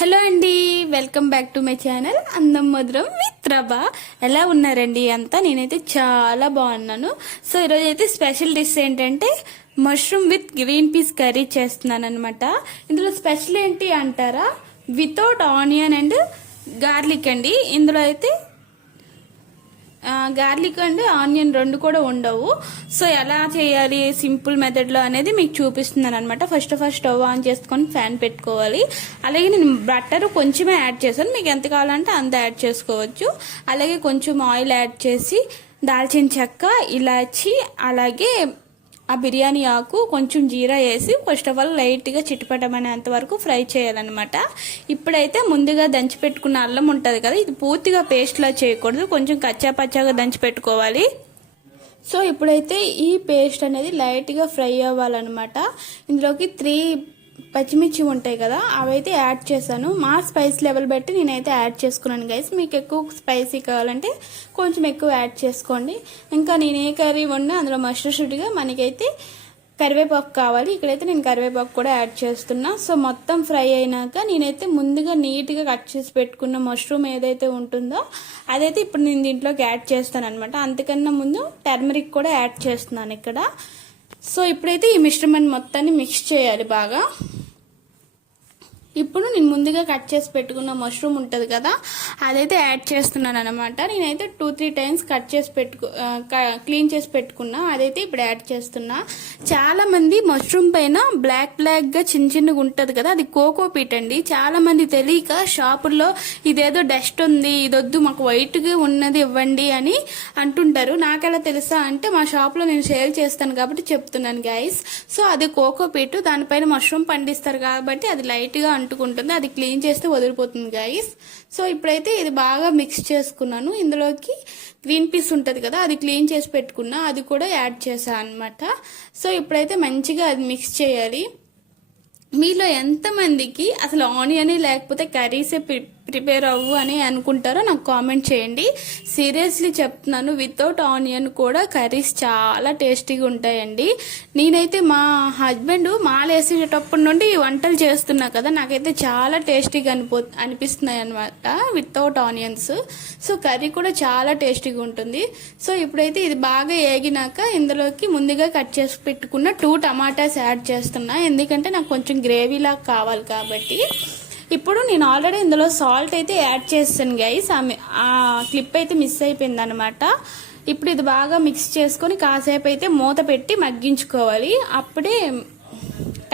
Hello అండి, welcome back to my channel అందం మధురం విత్ ప్రభా. ఎలా ఉన్నారండి అంతా? నేనైతే చాలా బాగున్నాను. సో ఈరోజు అయితే స్పెషల్ డిష్ ఏంటంటే mushroom with green peas curry చేస్తున్నాను అనమాట. ఇందులో స్పెషల్ ఏంటి అంటారా? వితౌట్ ఆనియన్ అండ్ గార్లిక్ అండి. ఇందులో అయితే గార్లిక్ అండ్ ఆనియన్ రెండు కూడా ఉండవు. సో ఎలా చేయాలి సింపుల్ మెథడ్లో అనేది మీకు చూపిస్తున్నాను అనమాట. ఫస్ట్ స్టవ్ ఆన్ చేసుకొని ఫ్యాన్ పెట్టుకోవాలి. అలాగే నేను బటర్ కొంచెమే యాడ్ చేశాను, మీకు ఎంత కావాలంటే అంత యాడ్ చేసుకోవచ్చు. అలాగే కొంచెం ఆయిల్ యాడ్ చేసి దాల్చిన చెక్క, ఇలాచి, అలాగే ఆ బిర్యానీ ఆకు, కొంచెం జీరా వేసి ఫస్ట్ ఆఫ్ ఆల్ లైట్గా చిటపటమనేంత వరకు ఫ్రై చేయాలన్నమాట. ఇప్పుడైతే ముందుగా దంచి పెట్టుకున్న అల్లం ఉంటుంది కదా, ఇది పూర్తిగా పేస్ట్లా చేయకూడదు, కొంచెం కచ్చా పచ్చాగా దంచి పెట్టుకోవాలి. సో ఇప్పుడైతే ఈ పేస్ట్ అనేది లైట్గా ఫ్రై అవ్వాలన్నమాట. ఇందులోకి 3 పచ్చిమిర్చి ఉంటాయి కదా, అవైతే యాడ్ చేశాను. మా స్పైస్ లెవెల్ బట్టి నేనైతే యాడ్ చేసుకున్నాను గైస్. మీకు ఎక్కువ స్పైసీ కావాలంటే కొంచెం ఎక్కువ యాడ్ చేసుకోండి. ఇంకా నేను ఏ కర్రీ వండినా అందులో మస్టర్డ్గా మనకైతే కరివేపాకు కావాలి. ఇక్కడైతే నేను కరివేపాకు కూడా యాడ్ చేస్తున్నా. సో మొత్తం ఫ్రై అయినాక నేనైతే ముందుగా నీట్గా కట్ చేసి పెట్టుకున్న మష్రూమ్ ఏదైతే ఉంటుందో అదైతే ఇప్పుడు నేను దీంట్లోకి యాడ్ చేస్తాను అనమాట. అంతకన్నా ముందు టర్మరిక్ కూడా యాడ్ చేస్తున్నాను ఇక్కడ. సో ఇప్పుడైతే ఈ మిశ్రమాన్ని మొత్తాన్ని మిక్స్ చేయాలి బాగా. ఇప్పుడు నేను ముందుగా కట్ చేసి పెట్టుకున్న మష్రూమ్ ఉంటుంది కదా, అదైతే యాడ్ చేస్తున్నాను అనమాట. నేనైతే 2-3 టైమ్స్ కట్ చేసి క్లీన్ చేసి పెట్టుకున్నా, అదైతే ఇప్పుడు యాడ్ చేస్తున్నా. చాలా మంది మష్రూమ్ పైన బ్లాక్గా చిన్నగా ఉంటుంది కదా, అది కోకోపీట్ అండి. చాలా మంది తెలియక షాపుల్లో ఇదేదో డస్ట్ ఉంది, ఇదొద్దు మాకు వైట్గా ఉన్నది ఇవ్వండి అని అంటుంటారు. నాకెలా తెలుసా అంటే మా షాప్లో నేను సేల్ చేస్తాను కాబట్టి చెప్తున్నాను గైస్. సో అది కోకోపీట్, దానిపైన మష్రూమ్ పండిస్తారు కాబట్టి అది లైట్గా అంటుకుంటుంది, అది క్లీన్ చేస్తే వదిలిపోతుంది గైస్. సో ఇప్పుడైతే ఇది బాగా మిక్స్ చేసుకున్నాను. ఇందులోకి గ్రీన్ పీస్ ఉంటుంది కదా, అది క్లీన్ చేసి పెట్టుకున్నా, అది కూడా యాడ్ చేశాను అనమాట. సో ఇప్పుడైతే మంచిగా అది మిక్స్ చేయాలి. మీలో ఎంతమందికి అసలు ఆనియన్ లేకపోతే కర్రీసే ప్రిపేర్ అవ్వు అని అనుకుంటారో నాకు కామెంట్ చేయండి. సీరియస్లీ చెప్తున్నాను, వితౌట్ ఆనియన్ కూడా కర్రీస్ చాలా టేస్టీగా ఉంటాయండి. నేనైతే మా హస్బెండ్ మాలేసేటప్పటి నుండి వంటలు చేస్తున్నా కదా, నాకైతే చాలా టేస్టీగా అనిపిస్తున్నాయి అనమాట వితౌట్ ఆనియన్స్. సో కర్రీ కూడా చాలా టేస్టీగా ఉంటుంది. సో ఇప్పుడైతే ఇది బాగా ఏగినాక ఇందులోకి ముందుగా కట్ చేసి పెట్టుకున్న 2 టమాటాస్ యాడ్ చేస్తున్నా, ఎందుకంటే నాకు కొంచెం గ్రేవీలా కావాలి కాబట్టి. ఇప్పుడు నేను ఆల్రెడీ ఇందులో సాల్ట్ అయితే యాడ్ చేస్తాను గైస్, ఆ క్లిప్ అయితే మిస్ అయిపోయింది అనమాట. ఇప్పుడు ఇది బాగా మిక్స్ చేసుకొని కాసేపు అయితే మూత పెట్టి మగ్గించుకోవాలి. అప్పుడే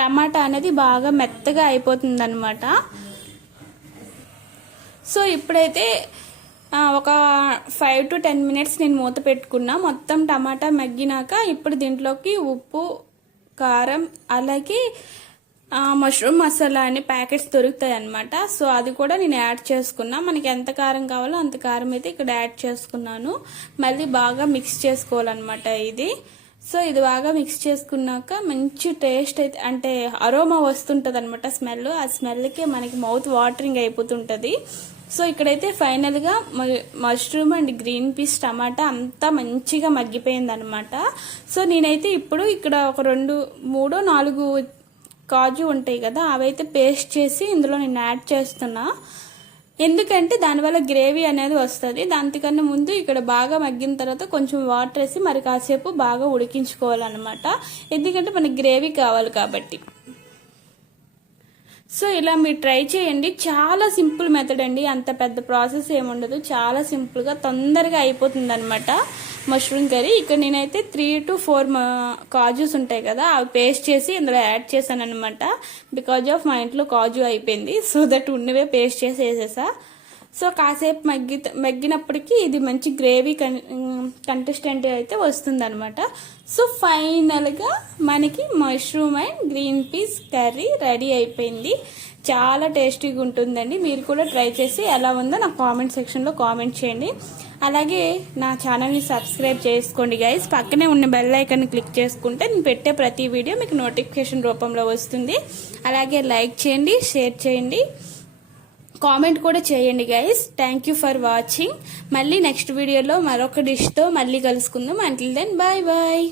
టమాటా అనేది బాగా మెత్తగా అయిపోతుంది అనమాట. సో ఇప్పుడైతే ఒక 5-10 మినిట్స్ నేను మూత పెట్టుకున్నా. మొత్తం టమాటా మగ్గినాక ఇప్పుడు దీంట్లోకి ఉప్పు, కారం, అలాగే మష్రూమ్ మసాలా అని ప్యాకెట్స్ దొరుకుతాయి అనమాట. సో అది కూడా నేను యాడ్ చేసుకున్నా. మనకి ఎంత కారం కావాలో అంత కారం అయితే ఇక్కడ యాడ్ చేసుకున్నాను. మళ్ళీ బాగా మిక్స్ చేసుకోవాలన్నమాట ఇది. సో ఇది బాగా మిక్స్ చేసుకున్నాక మంచి టేస్ట్ అయితే అంటే అరోమా వస్తుంటుంది అనమాట, స్మెల్. ఆ స్మెల్కే మనకి మౌత్ వాటరింగ్ అయిపోతుంటుంది. సో ఇక్కడైతే ఫైనల్గా మష్రూమ్ అండ్ గ్రీన్ పీస్ టమాటా అంతా మంచిగా మగ్గిపోయింది అనమాట. సో నేనైతే ఇప్పుడు ఇక్కడ ఒక 2-3-4 కాజు ఉంటాయి కదా, అవైతే పేస్ట్ చేసి ఇందులో నేను యాడ్ చేస్తున్నా. ఎందుకంటే దానివల్ల గ్రేవీ అనేది వస్తుంది. దానికన్నా ముందు ఇక్కడ బాగా మగ్గిన తర్వాత కొంచెం వాటర్ వేసి మరి కాసేపు బాగా ఉడికించుకోవాలన్నమాట, ఎందుకంటే మనకి గ్రేవీ కావాలి కాబట్టి. సో ఇలా మీరు ట్రై చేయండి. చాలా సింపుల్ మెథడ్ అండి, అంత పెద్ద ప్రాసెస్ ఏముండదు, చాలా సింపుల్గా తొందరగా అయిపోతుంది అనమాట మష్రూమ్ కర్రీ. ఇక్కడ నేనైతే 3-4 కాజూస్ ఉంటాయి కదా, అవి పేస్ట్ చేసి ఇందులో యాడ్ చేశాను అనమాట. బికాజ్ ఆఫ్ మా ఇంట్లో కాజు అయిపోయింది, సో దట్ ఉన్నవే పేస్ట్ చేసి వేసేసా. సో కాసేపు మగ్గినప్పటికీ ఇది మంచి గ్రేవీ కంటెస్టెంట్ అయితే వస్తుంది అనమాట. సో ఫైనల్గా మనకి mushroom and green peas curry ready అయిపోయింది. చాలా టేస్టీగా ఉంటుందండి. మీరు కూడా ట్రై చేసి ఎలా ఉందో నాకు కామెంట్ సెక్షన్లో కామెంట్ చేయండి. అలాగే నా ఛానల్ని సబ్స్క్రైబ్ చేసుకోండి గైస్. పక్కనే ఉన్న బెల్ ఐకాన్ని క్లిక్ చేసుకుంటే నేను పెట్టే ప్రతి వీడియో మీకు నోటిఫికేషన్ రూపంలో వస్తుంది. అలాగే లైక్ చేయండి, షేర్ చేయండి, కామెంట్ కూడా చేయండి guys. Thank you for watching. మళ్ళీ నెక్స్ట్ వీడియోలో మరొక డిష్తో మళ్ళీ కలుసుకుందాం. Until then bye bye.